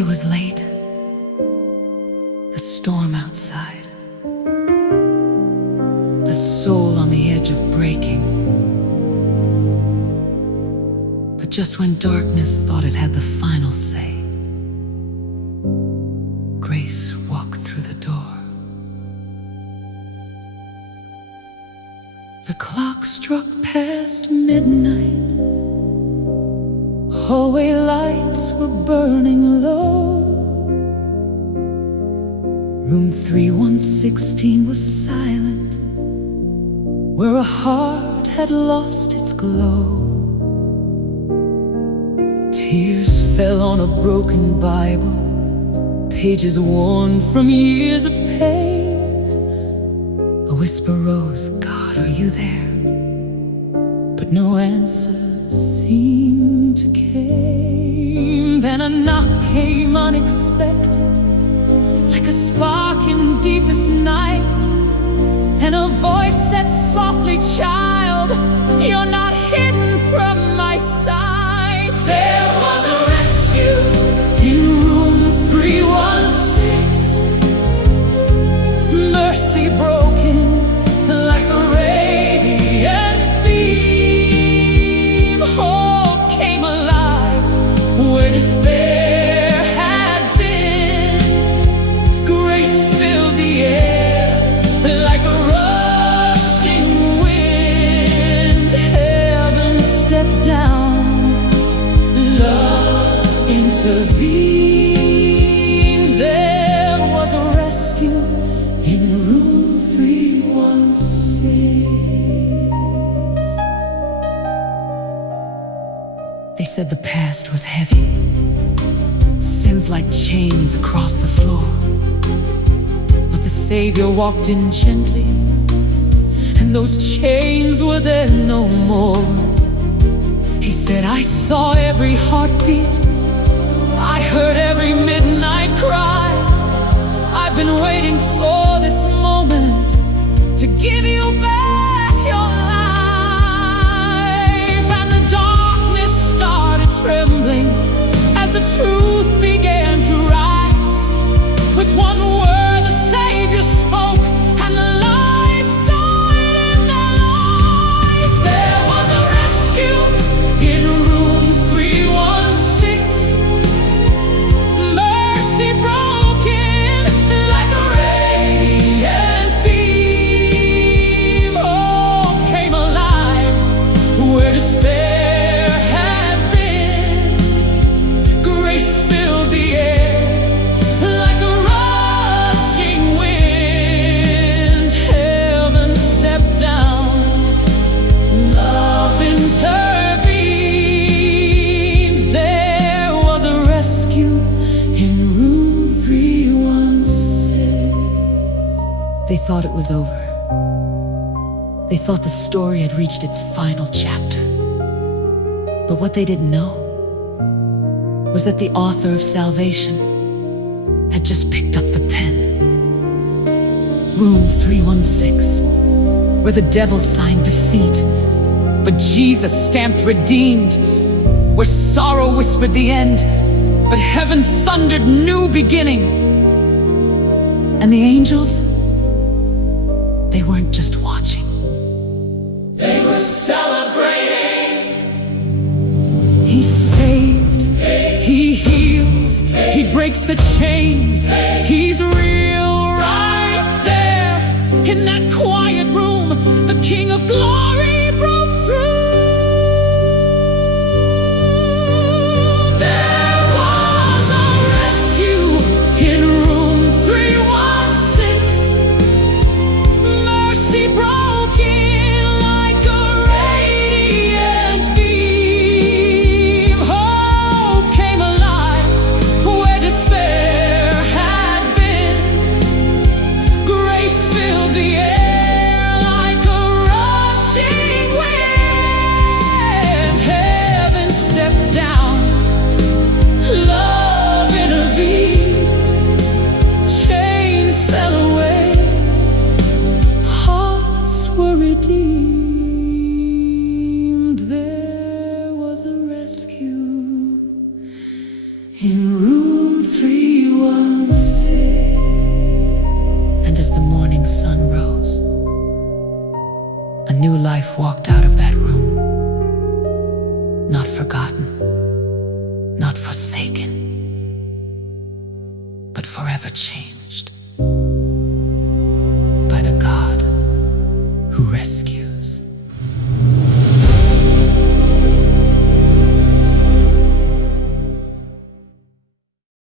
It was late, a storm outside, a soul on the edge of breaking. But just when darkness thought it had the final say, grace walked through the door. The clock struck past midnight. Hallway lights were burning low. Room 3116 was silent, where a heart had lost its glow. Tears fell on a broken Bible, pages worn from years of pain. A whisper rose, "God, are you there?" But no answer seemed to came. Then a knock came unexpected, like a spark in deepest night, and a voice said softly, "Child, you're not hidden from my sight." There was a rescue in room 316, mercy broken like a radiant beam. Hope came alive where despair had been. Grace filled the air like a rushing wind. Heaven stepped down, love intervened. There was a rescue in room 316. They said the past was heavy, sins like chains across the floor. But the Savior walked in gently, and those chains were there no more. He said, "I saw every heartbeat, I heard every midnight cry. I've been waiting for this moment to give you back your life." And the darkness started trembling as the truth began to rise. With one word the Savior spoke, and the lies died in their lies. There was a rescue in room 316, mercy broken like a radiant beam. Hope came alive where despair had been. Grace filled the air like a rushing wind. Heaven stepped down, love intervened. There was a rescue in room 316. They thought it was over. They thought the story had reached its final chapter. But what they didn't know was that the author of salvation had just picked up the pen. Room 316, where the devil signed defeat, but Jesus stamped redeemed. Where sorrow whispered the end, but heaven thundered new beginning. And the angels, they weren't just watching, they were celebrating. He saved, he heals, he breaks the chains. He's real right there in that quiet room. The King of Glory broke through. There was a rescue in room 316, mercy broken like a radiant beam. Hope came alive where despair had been. wife walked out of that room, not forgotten, not forsaken, but forever changed.